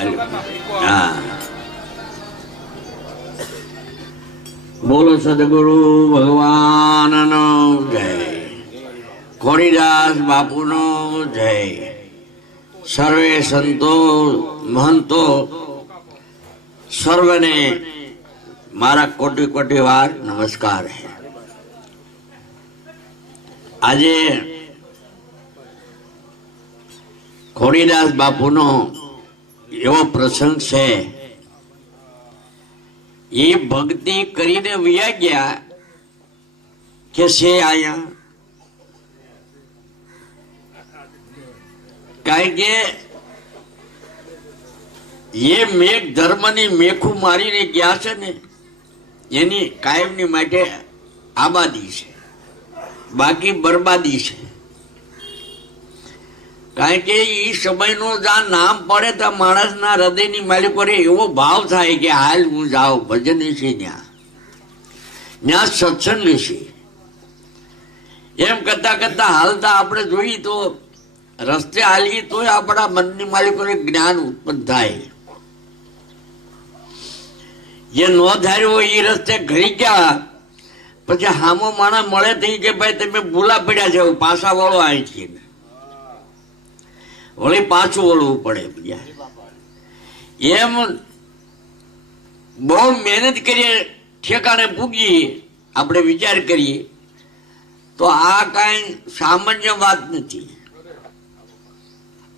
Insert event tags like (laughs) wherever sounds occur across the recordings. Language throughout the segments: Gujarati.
હા બોલો સદગુરુ ભગવાનનો જય. ખોડીદાસ બાપુનો જય. સર્વે સંતો મહંતો. સર્વને મારા કોટી કોટી વાર નમસ્કાર હે. આજે ખોડીદાસ બાપુનો એવો પ્રસંગ છે. એ ભક્તિ કરીને વ્યા ગયા કે છે આયા? કારણ કે એ મેઘ ધર્મની મેખું મારીને ગયા છે ને, એની કાયમની માટે આબાદી છે. બાકી બરબાદી છે. કારણ કે એ સમયનો જ્યાં નામ પડે તો માણસના હૃદયની માલિકોને એવો ભાવ થાય કે હાલ હું જાઉં, ભજન છે ત્યાં. ત્યાં સત્સંગ છે એમ કરતા કરતા હાલતા આપણે જોઈએ તો રસ્તે હાલીએ તોય આપણા મનની માલિકોને જ્ઞાન ઉત્પન્ન થાય. જે ન ધાર્યું એ રસ્તે ઘડી ગયા, પછી હામો માણસ મળે થઈ કે ભાઈ તમે ભૂલા પડ્યા છે પાછા વાળો અહીંથી વળી પાછું વળવું પડે બીજા એમ બહુ મહેનત કરીએ, ઠેકાણે પૂગીએ, આપણે વિચાર કરીએ, તો આ કાંઈ સામાન્ય વાત નથી.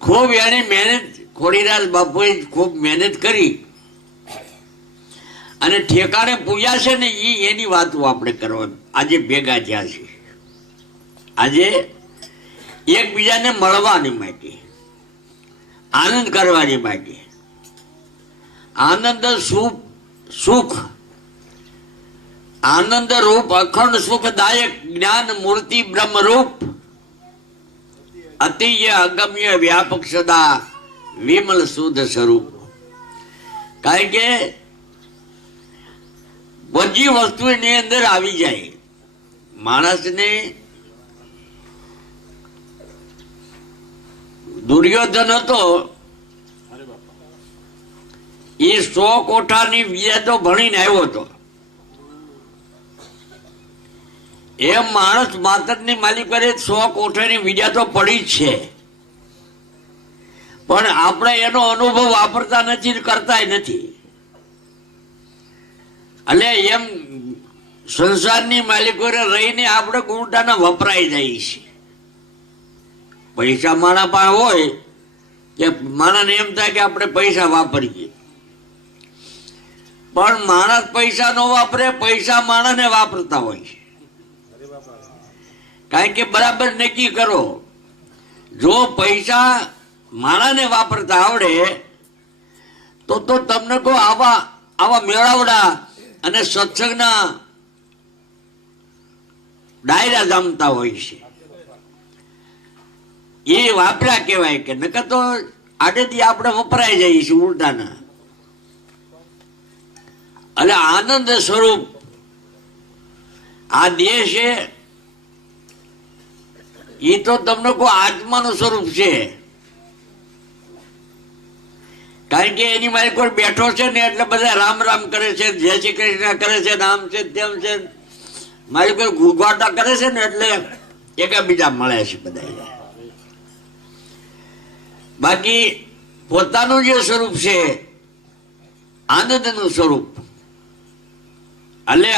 ખૂબ એને મહેનત, ખોડીરાજ બાપુએ ખૂબ મહેનત કરી. અને ઠેકાણે પૂજ્યા છે ને એ એની વાતો આપણે કરવા, આજે ભેગા થયા છે. આજે એકબીજાને મળવાની માટે. આનંદ કરવાની માટે આનંદ સુખ સુખ. આનંદ રૂપ, અખંડ સુખદાયક, જ્ઞાન, મૂર્તિ, બ્રહ્મ રૂપ. અતિય અગમ્ય વ્યાપક સદા વિમલ શુદ્ધ સ્વરૂપ. કારણ કે બધી વસ્તુ એની અંદર આવી જાય. માણસને દુર્યોધન હતો. એ સો કોઠાની વિદ્યા ભણીને આવ્યો હતો. એ માણસ માતરની માલિકોને સો કોઠાની વિદ્યા પડી જ છે. પણ આપણે એનો અનુભવ વાપરતા નથી કરતા નથી. એટલે એમ સંસારની માલિકોને રહીને આપણે ગુંટાના વપરાઈ જાય છે. પૈસા મારા પાસે હોય, કે માણસને એમ થાય કે આપણે પૈસા વાપરીએ. પણ માણસ પૈસા નો વાપરે, પૈસા માણસને વાપરતા હોય છે. કારણ કે બરાબર નક્કી કરો, જો પૈસા માણાને વાપરતા આવડે, તો તો તમને કહો આવા આવા મેળાવડા અને સત્સંગના ડાયરા જામતા હોય છે. એ વાપરા કહેવાય કે નકર તો આડેથી આપણે વપરાઈ જઈએ છીએ ઉલટાના. એટલે આનંદ સ્વરૂપ. આ દેહ છે એ તો તમને કોઈ આત્માનું સ્વરૂપ છે. કારણ કે એની મારી કોઈ બેઠો છે ને એટલે બધા રામ રામ કરે છે, જય શ્રી કૃષ્ણ કરે છે નામ છે, તેમ છે. મારી કોઈ ગુગવાટા કરે છે ને એટલે એકબીજા મળે છે બધા બાકી પોતાનું જે સ્વરૂપ છે, આનંદનું સ્વરૂપ. એટલે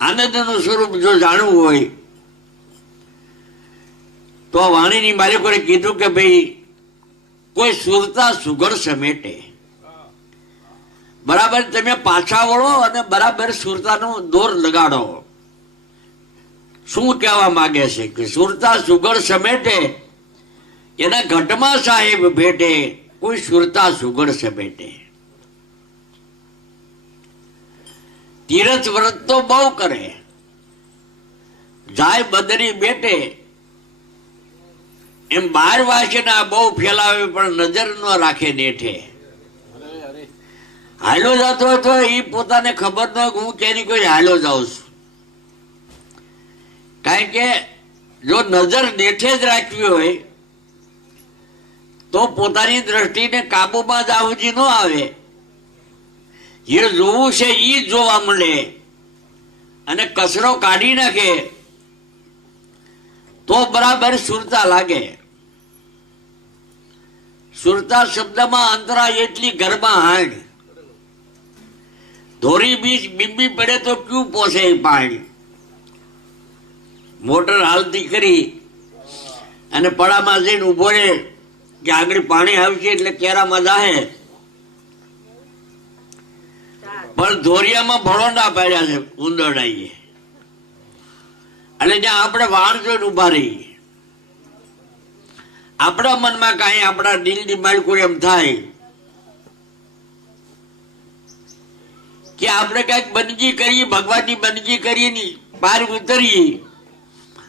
આનંદનું સ્વરૂપ જો જાણવું હોય, તો વાણીની માલિકોએ કીધું કે ભાઈ, કોઈ સુરતા સુગર સમેટે. બરાબર, તમે પાછા વળો અને બરાબર સુરતાનો દોર લગાડો. શું કહેવા માગે છે કે સુરતા સુગર સમેટે? એના ઘટમાં સાહેબ ભેટે કોઈ સુરતા સુગડ છે ભેટે તીરથ વ્રત તો બહુ કરે. જાય બદરી બેટે એમ બાર વાસીના બહુ ફેલાવે પણ નજર ન રાખે નેઠે. હાલો જતો હતો એ પોતાને ખબર ન હું કેની કોઈ હાલો જાઉં છું. કારણ કે જો નજર નેઠે જ રાખવી હોય તો પોતાની દ્રષ્ટિને કાબુમાં જ આવજી ન આવે. જે જોવું છે એ જોવા મળે. અને કચરો કાઢી નાખે. તો બરાબર સુરતા લાગે. સુરતા શબ્દમાં અંતરા એટલી ઘરમાં હાડ. ધોરી બીજ બીબી પડે તો ક્યું પોસે પાણી? મોટર હાલતી કરી. અને પડામાં જઈને ઊભો રહે. કે આગળ પાણી આવશે એટલે કેરામાં જાહે. પણ ધોરિયામાં ભણોડા પાડ્યા છે, ઉંદરડાઈએ. એટલે જ્યાં આપણે વાણ જોઈને ઊભા રહીએ. આપણા મનમાં કાંઈ આપણા દિલની માલકું એમ થાય કે આપણે કંઈક બંદગી કરીએ, ભગવાનની બંદગી કરીએ ની બહાર ઉતરીએ.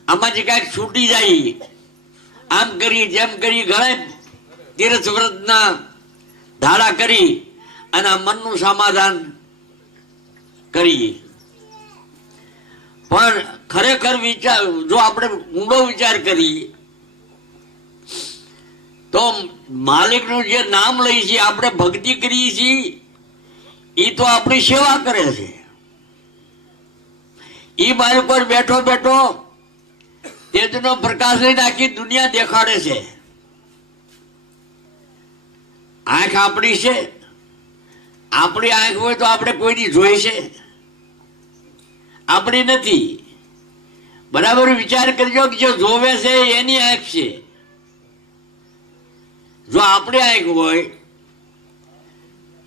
આમાંથી કંઈક છૂટી જાય આમ કરીએ, જેમ કરીએ ઘણા તીર્થ વ્રતના ધારા કરી અને મનનું સમાધાન કરીએ. પણ ખરેખર વિચાર, જો આપણે ઊંડો વિચાર કરીએ, તો માલિકનું જે નામ લઈએ છીએ, આપણે ભક્તિ કરીએ છીએ, એ તો આપણી સેવા કરે છે. એ મારી પર બેઠો બેઠો તેજનો પ્રકાશ લઈ નાખી દુનિયા દેખાડે છે. આંખ આપણી છે. આપણી આંખ હોય તો આપણે કોઈની જોઈ છે? આપણી નથી. બરાબર વિચાર કરજો કે જે જોવે છે એની આંખ છે. જો આપણી આંખ હોય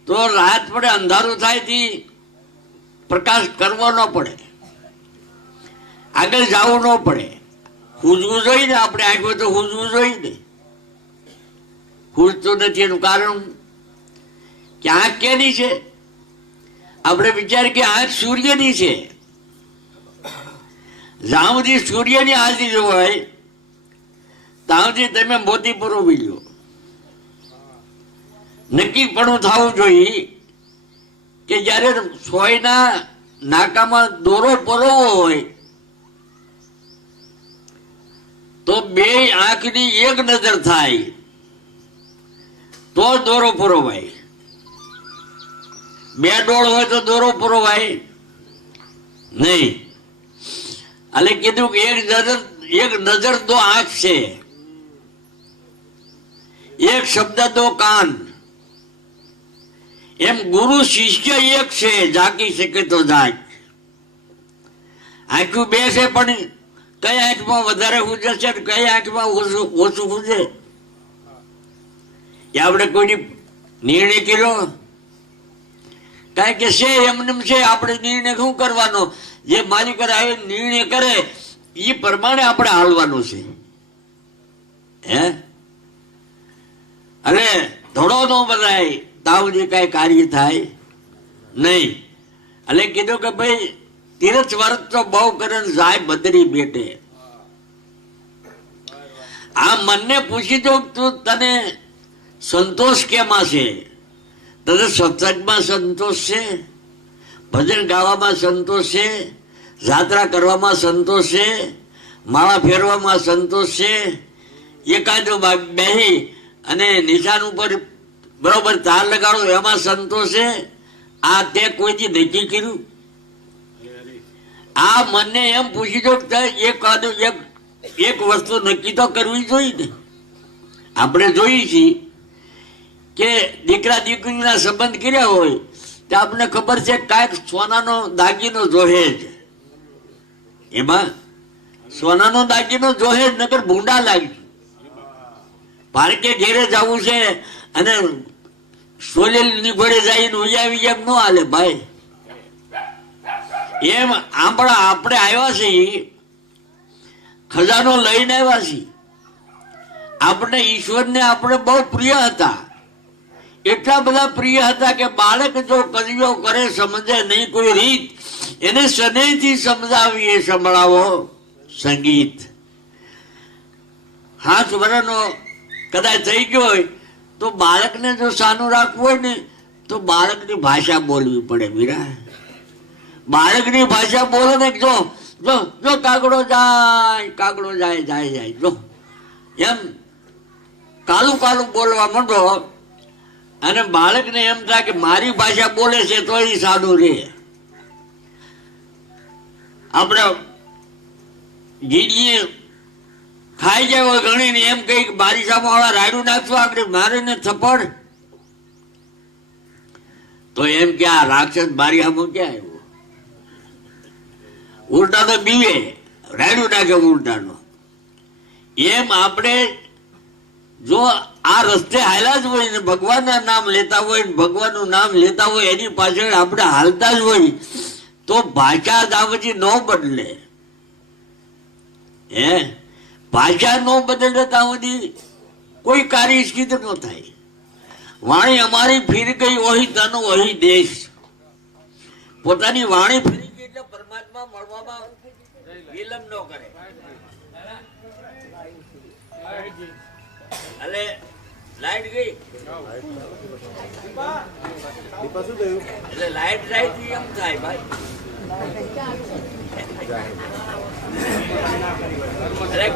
તો રાત પડે, અંધારું થાયથી પ્રકાશ કરવો ન પડે. આગળ જવું ન પડે. હુજવું જોઈએ ને, આપણે આંખ હોય તો હુજવું જોઈએ ને. હુજતું નથી એનું કારણ? કે આંખ કેની છે? આપણે વિચાર કે આંખ સૂર્યની છે. જ્યાં સુધી સૂર્યની હાજરી હોય, ત્યાં તમે મોતી પુરવી લો નક્કી પણ થવું જોઈએ કે જ્યારે સોયના નાકામાં દોરો પરોવો હોય, તો બે આંખની એક નજર થાય. તો દોરો પરોવાય બે ડોળ હોય તો દોરો પરોવાય નહીં. એટલે કીધું કે એક નજર એક નજર તો આંખ છે. એક શબ્દ તો કાન. એમ ગુરુ શિષ્ય એક છે, જાગી શકે તો જાગ. આંખું બે છે, પણ કઈ આંખમાં વધારે હુજે છે કઈ આંખમાં ઓછું ઓછું હુજે એ આપણે કોઈની નિર્ણય કર્યો? કારણ કે છે એમને છે, આપણે નિર્ણય શું કરવાનો? જે માલિક આવે નિર્ણય કરે એ પ્રમાણે આપણે હાલવાનું છે. હે? અને ધોળો નો બધાય તાવજી કઈ કાર્ય થાય નહીં. એટલે કીધું કે ભાઈ તીરથ વર્ત તો બહુ કરે જાય, બદરી બેટે. આ મનને પૂછી દો તું તને સંતોષ કેમાં છે? તને સત્સંગમાં સંતોષ છે? ભજન ગાવામાં સંતોષ છે? જાત્રા કરવામાં સંતોષ છે? માળા ફેરવામાં સંતોષ છે? એકાદો બેહી અને નિશાન ઉપર બરોબર તાર લગાડો એમાં સંતોષ છે? આ તે કોઈથી નક્કી કર્યું? આ મને એમ પૂછી દો એક એક વસ્તુ નક્કી તો કરવી જોઈએ આપણે જોઈએ છીએ. કે દીકરા દીકરીના સંબંધ કર્યા હોય, તો આપણને ખબર છે કાંઈક સોનાનો દાગીનો જોહે જ. એમાં સોનાનો દાગીનો જોહે જ નગર ભૂંડા લાગી. પાર્કે ઘેરે જવું છે અને સોલેલની ઘોડે જઈને ઉજાવી એમ ન હાલે ભાઈ. એમ આપણા, આપણે આવ્યા છીએ, ખજાનો લઈને આવ્યા છીએ. આપણે ઈશ્વરને આપણે બહુ પ્રિય હતા. એટલા બધા પ્રિય હતા કે બાળક જો કદીઓ કરે, સમજે નહીં કોઈ રીત, એને સનેહથી સમજાવીએ, સંભળાવો, સંગીત. હાથ વરનો કદાચ થઈ ગયો હોય, તો બાળકને જો સાનું રાખવું હોય ને, તો બાળકની ભાષા બોલવી પડે મીરા. બાળકની ભાષા બોલો ને જો જો જો કાગડો જાય કાગડો જાય જાય જાય, જો. એમ કાલું કાલું બોલવા માંડો અને બાળકને એમ થાય કે મારી ભાષા બોલે છે તો એ સાદું રહે. આપણે ગીડીએ ખાઈ જાય હોય ઘણી ને એમ કહી કે મારી રાયડું નાખશું આપણે મારીને થપ્પડ? તો એમ કે આ રાક્ષસ મારી સામે ક્યાં આવ્યો? ઉલટાનો બીવે, રાયડું નાખે ઉલટાનો. એમ આપણે જો આ રસ્તે હાલ્યા જ હોય ને, ભગવાનના નામ લેતા હોય ને, ભગવાનનું નામ લેતા હોય, એની પાછળ આપણે હાલતા જ હોય. તો ભાષા દાવજી ન બદલે. હે? ભાષા ન બદલે ત્યાં કોઈ કાર્ય ન થાય. વાણી અમારી ફીર ગઈ ઓહી તન ઓહી દેશ. પોતાની વાણી ફીરી ગઈ એટલે પરમાત્મા મળવામાં વિલંબ ન કરે. એટલે લાઈટ ગઈ? એટલે લાઈટ જાય તો એમ થાય ભાઈ.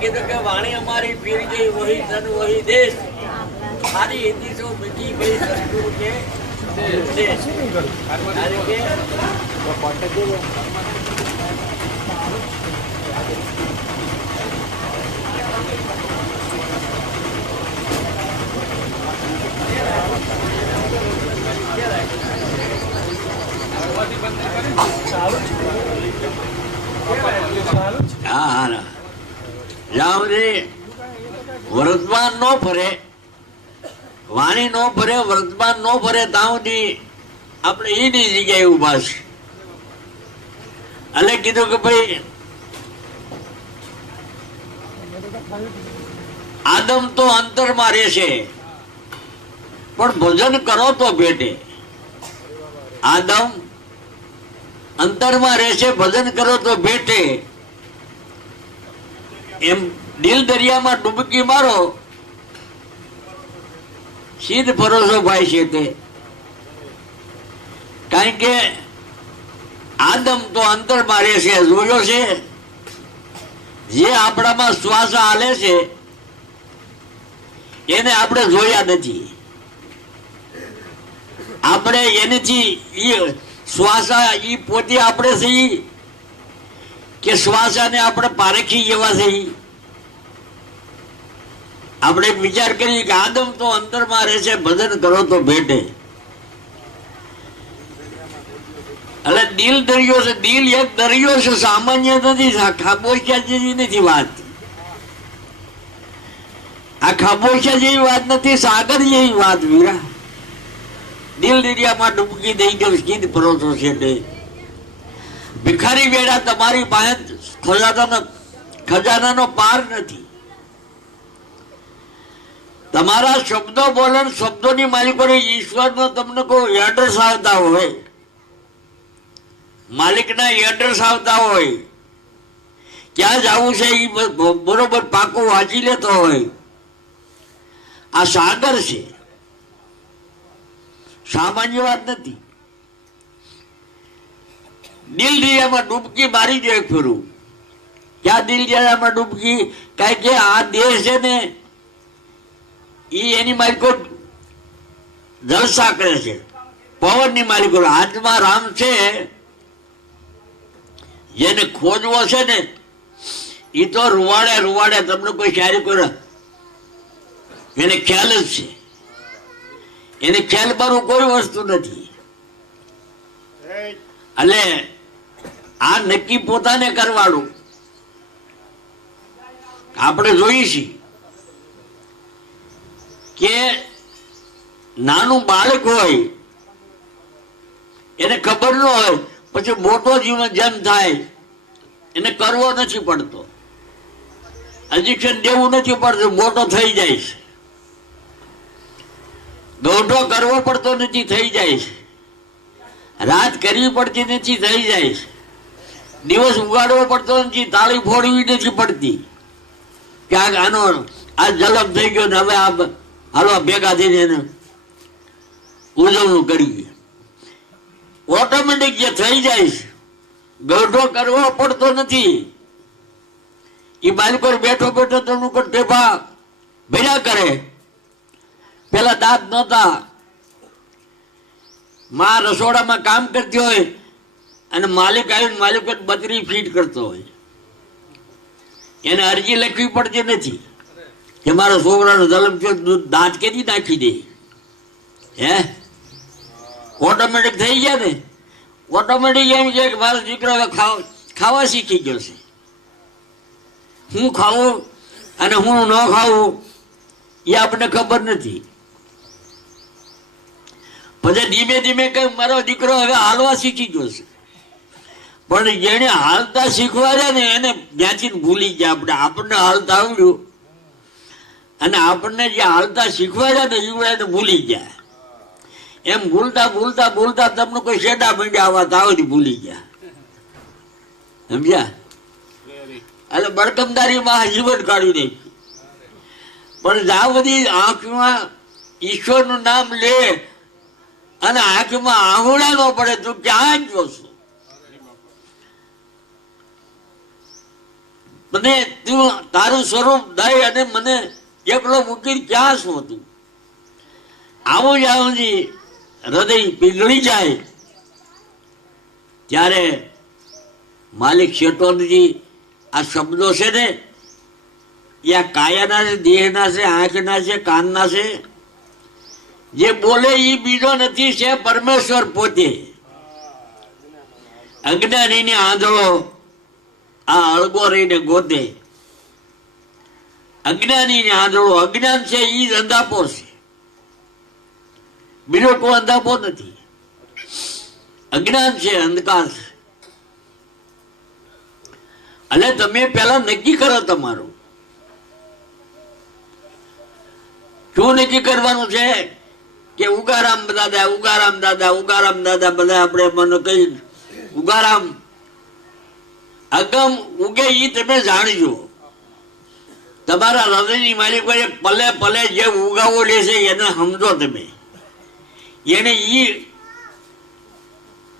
કીધું કે વાણી અમારી ફીર ગઈ વહી તન વહી દેશ. મારી હિન્દી સો મીઠી ગઈ સંસ્કૃત કે? દેશ કે વર્તમાન નો ફરે. વાણી નો ફરે, વર્તમાન નો ફરે સુધી આપણે એની જગ્યાએ ઊભા છે એટલે કીધું કે ભાઈ, આદમ તો અંતરમાં રહેશે. પણ ભજન કરો તો ભેટે. આદમ, અંતરમાં રહેશે, ભજન કરો તો ભેટે. એમ દિલ દરિયામાં ડૂબકી મારો. સીધ ભરોસો ભાઈ છે તે. કારણ કે આદમ તો અંતરમાં રહેશે, જોયો છે. જે આપણામાં શ્વાસ હાલે છે, એને આપણે જોયા નથી. આપણે એનેથી ઈ શ્વાસા, ઈ પોતે આપણે છીએ કે શ્વાસાને આપણે પારખી જવા છીએ આપણે વિચાર કરીએ કે આદમ તો અંતરમાં રહેશે ભજન કરો તો ભેટે. એટલે દિલ દરિયો છે, દિલ એક દરિયો છે, સામાન્ય નથી ખાબોશિયા જેવી નથી વાત. આ ખાબોશિયા જેવી વાત નથી, સાગર જેવી વાત, વીરા. દિલ દરિયામાં ડૂબકી દઈ ગયો સ્કીન ભરોસો છે નહીં ભિખારી વેડા તમારી પાસે ખજાનાનો ખજાનાનો પાર નથી. તમારા શબ્દો બોલન શબ્દોની માલિકોને ઈશ્વરનો તમને કોઈ એડ્રેસ આવતા હોય. માલિકના એડ્રેસ આવતા હોય. ક્યાં જવું છે એ બરોબર પાકું વાંચી લેતો હોય. આ સાગર છે. સામાન્ય વાત નથી. દિલ દિયામાં ડૂબકી મારી દો ફેરું. ક્યાં દિલ દરિયામાં ડૂબકી? કારણ કે આ દેશ છે ને એ એની માલિકો જલસા કરે છે. પવનની માલિકો હાથમાં રામ છે, જેને ખોજવો છે ને એ તો રૂવાડે રૂવાડે તમને કોઈ શાયરી કરે એને ખ્યાલ જ છે. એને ખ્યાલ પર કોઈ વસ્તુ નથી. અને આ નક્કી પોતાને કરવાનું. આપણે જોઈએ છીએ કે નાનું બાળક હોય, એને ખબર ન હોય, પછી મોટો જીવન જન્મ થાય, એને કરવો નથી પડતો. હજી દેવું નથી પડતું, મોટો થઈ જાય છે. દોઢો કરવો પડતો નથી, થઈ જાય રાત કરવી પડતી નથી, થઈ જાય દિવસ ઉગાડવો પડતો નથી, તાળી ફોડવી નથી પડતી. ક્યાંક આનો આ જલમ થઈ ગયો ને હવે આ હાલો ભેગા થઈને એને ઉજવણું કરીએ. ઓટોમેટિક જે થઈ જાય ગઢો કરવો પડતો નથી. એ બાળકો બેઠો બેઠો તો ટેપા ભેગા કરે. પેલા દાંત નહોતા. માં રસોડામાં કામ કરતી હોય અને માલિક આવીને માલિક બત્રી ફીટ કરતો હોય. એને અરજી લખવી પડતી નથી. કે મારા છોકરાનો જલમ થયો દાંત કેદી નાખી દે? હે? ઓટોમેટિક થઈ ગયા ને? ઓટોમેટિક એમ છે કે મારો દીકરો હવે ખાવા શીખી ગયો છે. હું ખાવું અને હું ન ખાવું એ આપણને ખબર નથી. પછી ધીમે ધીમે કઈ મારો દીકરો હવે હાલવા શીખી ગયો છે. પણ જેને હાલતા શીખવાડ્યા ને એને જ્યાંથી ભૂલી ગયા. આપણે આપણને હાલતા આવડ્યું. અને આપણને જે હાલતા શીખવાડ્યા ને એવું એને ભૂલી ગયા. એમ ભૂલતા ભૂલતા ભૂલતા તમને કોઈ શેડા મંડ્યા આવા તાવથી ભૂલી ગયા. સમજ્યા? એટલે બળકમદારીમાં જીવન કાઢી નાખ્યું પણ જ્યાં બધી આંખમાં ઈશ્વરનું નામ લે. અને આંખમાં આહુડા ન પડે તું ક્યાં જોશું? મને તું તારું સ્વરૂપ દઈ અને મને એકલો મૂકી ક્યાં શું હતું? આવું જ આવું હૃદય પીગળી જાય, ત્યારે માલિક શેટોનજી આ શબ્દો છે ને, એ આ કાયાના છે, દેહના છે, આંખના છે, કાનના છે જે બોલે એ બીજો નથી, છે પરમેશ્વર પોતે. અજ્ઞાનીને આંધળો આ અળગો રહીને ગોતે. અજ્ઞાનીને આંધળો, અજ્ઞાન છે એ જ અંધાપો છે. બીજો કોઈ અંધાપો નથી. અજ્ઞાન છે, અંધકાર છે. એટલે તમે પેલા નક્કી કરો તમારું. શું નક્કી કરવાનું છે? કે ઉગારામ દાદા ઉગારામ દાદા ઉગારામ દાદા, બધા આપણે મને કહી ઉગારામ, અગમ ઉગે ઈ તમે જાણજો. તમારા હૃદયની માલિકોએ પલે પલે જે ઉગાવો લેશે એને સમજો તમે. એને ઈ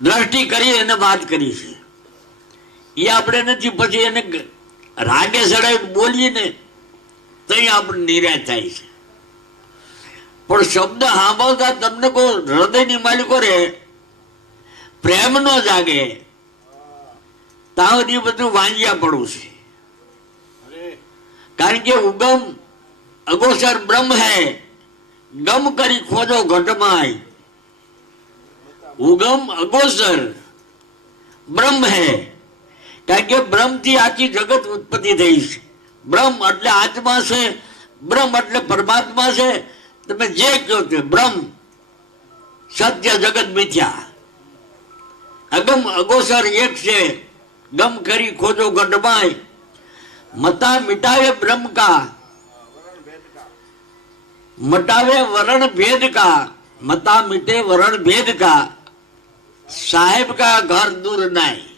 દ્રષ્ટિ કરી, એને વાત કરી છે. એ આપણે નથી, પછી એને રાગે સડાય બોલીએ ને તઈ આપણે નિરાશ થાય છે. પણ શબ્દ સાંભળતા તમને કોઈ હૃદયની માલિકો રે પ્રેમ નો જાગે. તાવની બધું વાંજ્યા પડવું છે. કારણ કે ઉગમ અગોચર બ્રહ્મ હે. ગમ કરી ખોજો ઘટમાય. ઉગમ અગોચર બ્રહ્મ હે. કારણ કે બ્રહ્મથી આખી જગત ઉત્પત્તિ થઈ છે. બ્રહ્મ એટલે આત્મા છે, બ્રહ્મ એટલે પરમાત્મા છે તમે જે કહો તે બ્રહ્મ, સત્ય જગત મિથ્યા. અગમ અગોસર એક છે, ગમ કરી ખોજો ગઢમાય મતા મિટાવે બ્રહ્મ કા? મટાવે વરણ ભેદ કા? મતા મિટે વરણ ભેદ કા? સાહેબ કા ઘર દૂર નાય.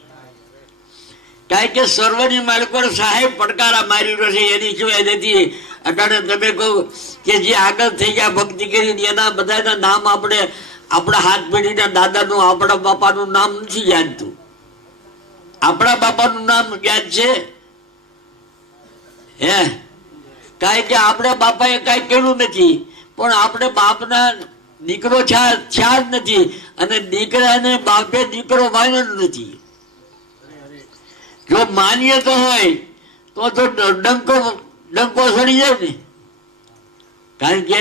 કારણ કે સર્વની માલિકો સાહેબ પડકારા મારી રહ્યો છે, એની સિવાય નથી. અટાણે તમે કહો કે જે આગળ થઈ ગયા ભક્તિ કરીને, એના બધાના નામ આપણે, આપણા હાથ પેઢીના દાદાનું, આપણા બાપાનું નામ નથી જાણતું. આપણા બાપાનું નામ યાદ છે? હે? કારણ કે આપણે બાપાએ કાંઈ કર્યું નથી, પણ આપણે બાપના દીકરો છા જ નથી, અને દીકરાને બાપે દીકરો જ નથી. જો માન્ય તો હોય, તો તો ડંકો ડંકો સડી જાય ને. કારણ કે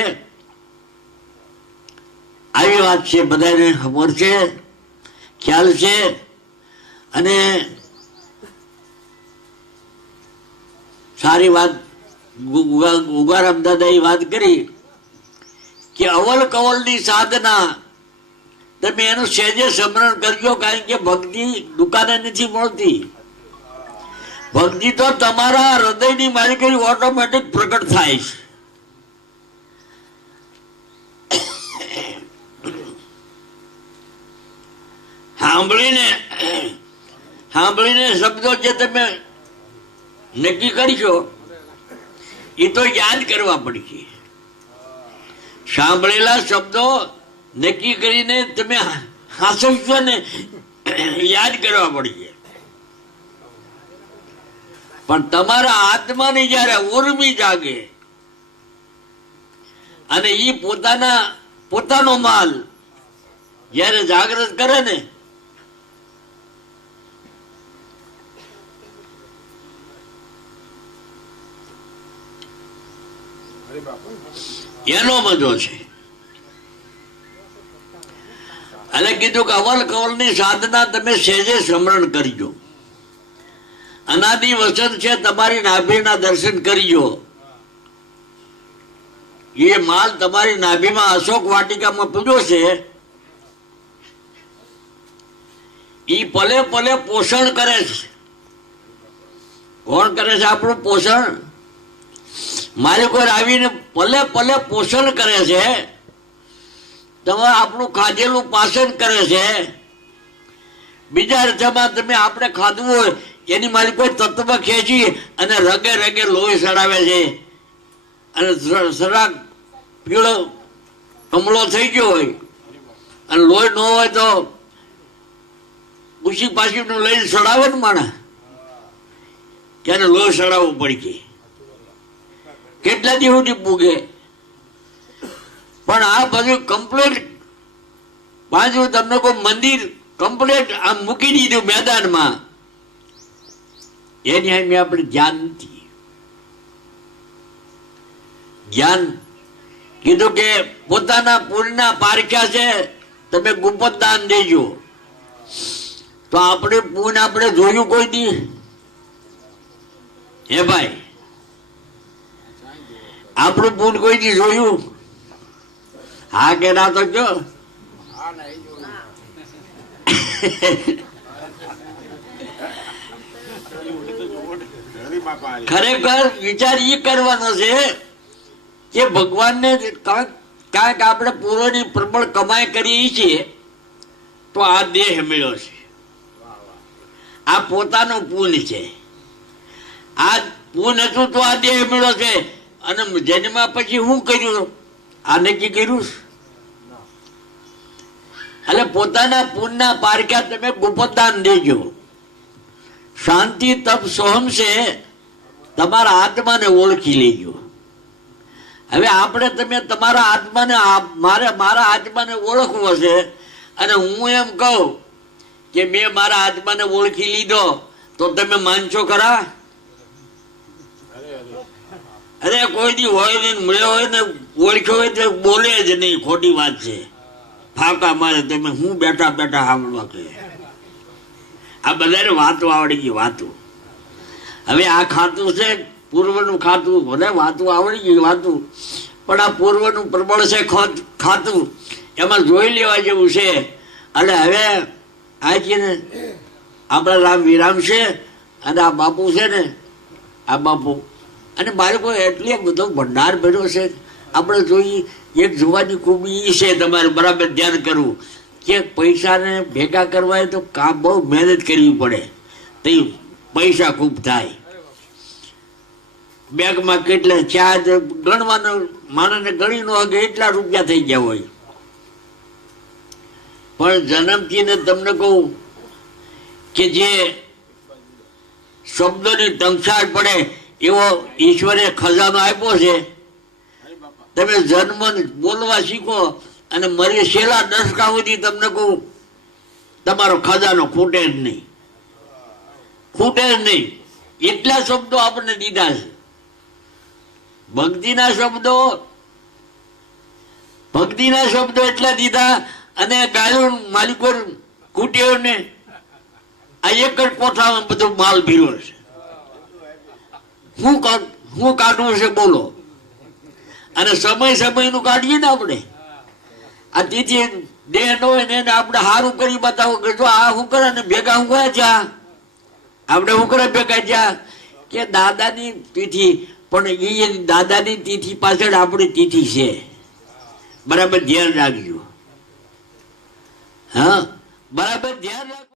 આવી વાત છે, બધાને ખબર છે, ખ્યાલ છે, અને સારી વાત ઉગારામ દાદાએ વાત કરી કે અવલ કવલની સાધના તમે એનું સહેજે સ્મરણ કરજો, કારણ કે ભક્તિ દુકાને નથી મળતી. ભક્તિ તો તમારા હૃદયની માલિકી ઓટોમેટિક પ્રગટ થાય છે. સાંભળીને સાંભળીને શબ્દો જે તમે નક્કી કરશો, એ તો યાદ કરવા પડશે. સાંભળેલા શબ્દો નક્કી કરીને તમે હાસવશો ને યાદ કરવા પડશે. પણ તમારા આત્માની જયારે ઉર્મી જાગે, અને ઈ પોતાના, પોતાનો માલ જ્યારે જાગૃત કરે ને, એનો મજો છે. એટલે કીધું કે અવલ કવલની સાધના તમે સહેજે સ્મરણ કરજો. અનાદિ વસન છે, તમારી નાભીના દર્શન કરજો. એ માલ તમારી નાભીમાં અશોક વાટિકામાં પૂજો છે. ઈ પલે પલે પોષણ કરે છે. કોણ કરે છે આપણું પોષણ? મારી કોઈ આવીને પલે પલે પોષણ કરે છે? તમે આપણું ખાધેલું પાચન કરે છે? બીજા અર્થમાં તમે આપણે ખાધું હોય એની મારી કોઈ તત્વ ખેંચી અને રગે રગે લોહી સડાવે છે. અને સરાક પીળો કમળો થઈ ગયો હોય અને લોહી ન હોય તો ઉછી પાછીનું લઈને સડાવે ને માણસ. ત્યારે લોહી સડાવવું પડશે કેટલા દિવસ સુધી પૂગે પણ આ બધું કમ્પ્લીટ પાછું તમને કોઈ મંદિર કમ્પ્લીટ આમ મૂકી દીધું મેદાનમાં. એની સામે આપણે ધ્યાન નથી. જ્ઞાન કીધું કે પોતાના પૂરના પારખ્યા છે તમે ગુપ્ત દાન દેજો. તો આપણે પૂન આપણે જોયું કોઈ દી? હે ભાઈ? આપણું પૂન કોઈ દી જોયું? હા કે ના તો કયો? (laughs) ખરેખર વિચાર એ કરવાનો છે કે ભગવાનને કાંઈક આપણે પૂર્વની પ્રબળ કમાઈ કરીએ છીએ, તો આ દેહ મળ્યો છે. આ પોતાનો પૂન છે. આ પૂન હતું તો આ દેહ મળ્યો છે. અને જન્મ પછી હું કર્યું? આ નક્કી કર્યું? એટલે પોતાના પૂનના પારખ્યા તમે ગુપતદાન દેજો. શાંતિ તપ સોહમ છે. તમારા આત્માને ઓળખી લેજો. હવે આપણે તમે તમારા આત્માને મારે મારા આત્માને ઓળખવો છે અને હું એમ કહું કે મેં મારા આત્માને ઓળખી લીધો તો તમે માનશો ખરા? અરે, કોઈ દી હોય ને મળ્યો હોય ને ઓળખ્યો હોય તો બોલે જ નહીં, ખોટી વાત છે. ફાકા મારે તમે, હું બેઠા બેઠા સાંભળવા કે. આ બધાને વાતો આવડી ગઈ, વાતો. હવે આ ખાતું છે, પૂર્વનું ખાતું. ભલે વાતું આવડી ગયું વાતું. પણ આ પૂર્વનું પ્રબળ છે ખોત- એમાં જોઈ લેવા જેવું છે. અને હવે આ છે ને, આપણા રામ વિરામ છે અને આ બાપુ છે ને, આ બાપુ. અને બાળકો, એટલે બધો ભંડાર ભર્યો છે. આપણે જોઈએ એક જોવાની ખૂબી છે તમારે બરાબર ધ્યાન કરવું. કે પૈસાને ભેગા કરવા તો કામ બહુ મહેનત કરવી પડે. તે પૈસા ખૂબ થાય. બેગમાં કેટલા ચાર્જ, ગણવાનો, માણસને ગણી નો હગે એટલા રૂપિયા થઈ ગયા હોય. પણ જન્મથી ને તમને કહું કે જે શબ્દોની ટંકશાળ પડે એવો ઈશ્વરે ખજાનો આપ્યો છે, તમે જન્મ બોલવા શીખો અને મરી છેલ્લા દસકા સુધી તમને કહું, તમારો ખજાનો ખૂટે જ નહીં. જ નહીં. એટલા શબ્દો આપણને દીધા છે. ભક્તિના શબ્દો ભક્તિના શબ્દો એટલા દીધા અને ગાયો માલિકો કુટીઓને આ એક જ કોઠામાં બધો માલ ભીરો છે. હું હું કાઢવું છે બોલો. અને સમય સમયનું કાઢીએ ને આપણે. આ તેથી દેહ ન હોય આપણે સારું કરી બતાવો કે જો આ શું કરે ને ભેગા હું ગયા ત્યાં આપણે ઉકરા કરે ભેગા ત્યાં કે દાદાની તિથિ, પણ એ દાદાની તિથિ પાછળ આપણી તિથિ છે. બરાબર ધ્યાન રાખજો. હા, બરાબર ધ્યાન રાખજો.